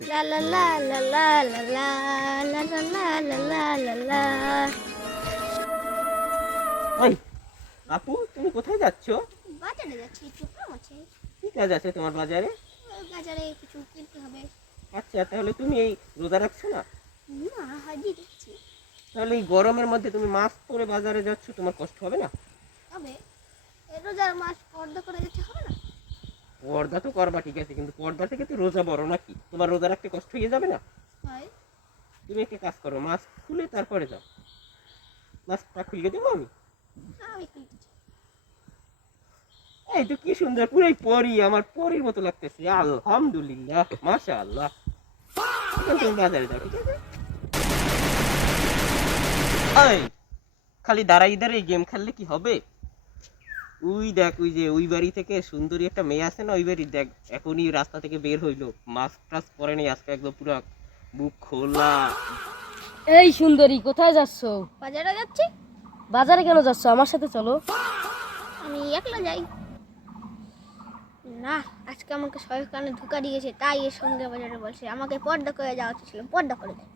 লা লা লা লা লা লা লা লা লা লা লা লা লা লা। ওই আপু, তুমি কোথায় যাচ্ছ? বাজারে যাচ্ছি, একটু কাম আছে। কি কাজ আছে তোমার বাজারে? ওই বাজারে কিছু কিনতে হবে। আচ্ছা, তাহলে তুমি এই রোজা রাখছো না? না, হাজির দিচ্ছি। তাহলে এই গরমের মধ্যে তুমি মাস্ক পরে বাজারে যাচ্ছ, তোমার কষ্ট হবে না? তবে এই রোজার মাস পর্দা করে যেতে হবে না? পর্দা তো করবা ঠিক আছে, কিন্তু পর্দা থেকে তো রোজা বড় নাকি? তোমার রোজা রাখতে কষ্ট হয়ে যাবে না? হয়। তুমি একটা কাজ করো, মাস্ক খুলে তারপরে যাও। মাস্কটা খুলে দেবো আমি? না, আমি খুলতেছি। এই তো কি সুন্দর, পুরাই পরি, আমার পরির মতো লাগতেছে। আলহামদুলিল্লাহ, মাশাআল্লাহ। এখন তুমি বাজারে যাও, ঠিক আছে? এই, খালি দাঁড়াই দাঁড়াই গেম খেললে কি হবে? ওই দেখ, ওই যে ওই বাড়ি থেকে সুন্দরী একটা মেয়ে আছে না, ওই বাড়ি দেখ, এখনই রাস্তা থেকে বের হইলো, মাস্ক টাস্ক পরে নেই আজকে, একদম পুরো বুক খোলা। এই সুন্দরী, কোথায় যাচ্ছ? বাজারে যাচ্ছি। বাজারে কেন যাচ্ছ? আমার সাথে চলো। আমি একলা যাই না। আজকে আমাকে শয়তানে ধোঁকা দিয়েছে, তাই এর সঙ্গে বাজারে বলছে আমাকে পর্দা করে যাওয়া উচিত ছিল, পর্দা করে দেয়।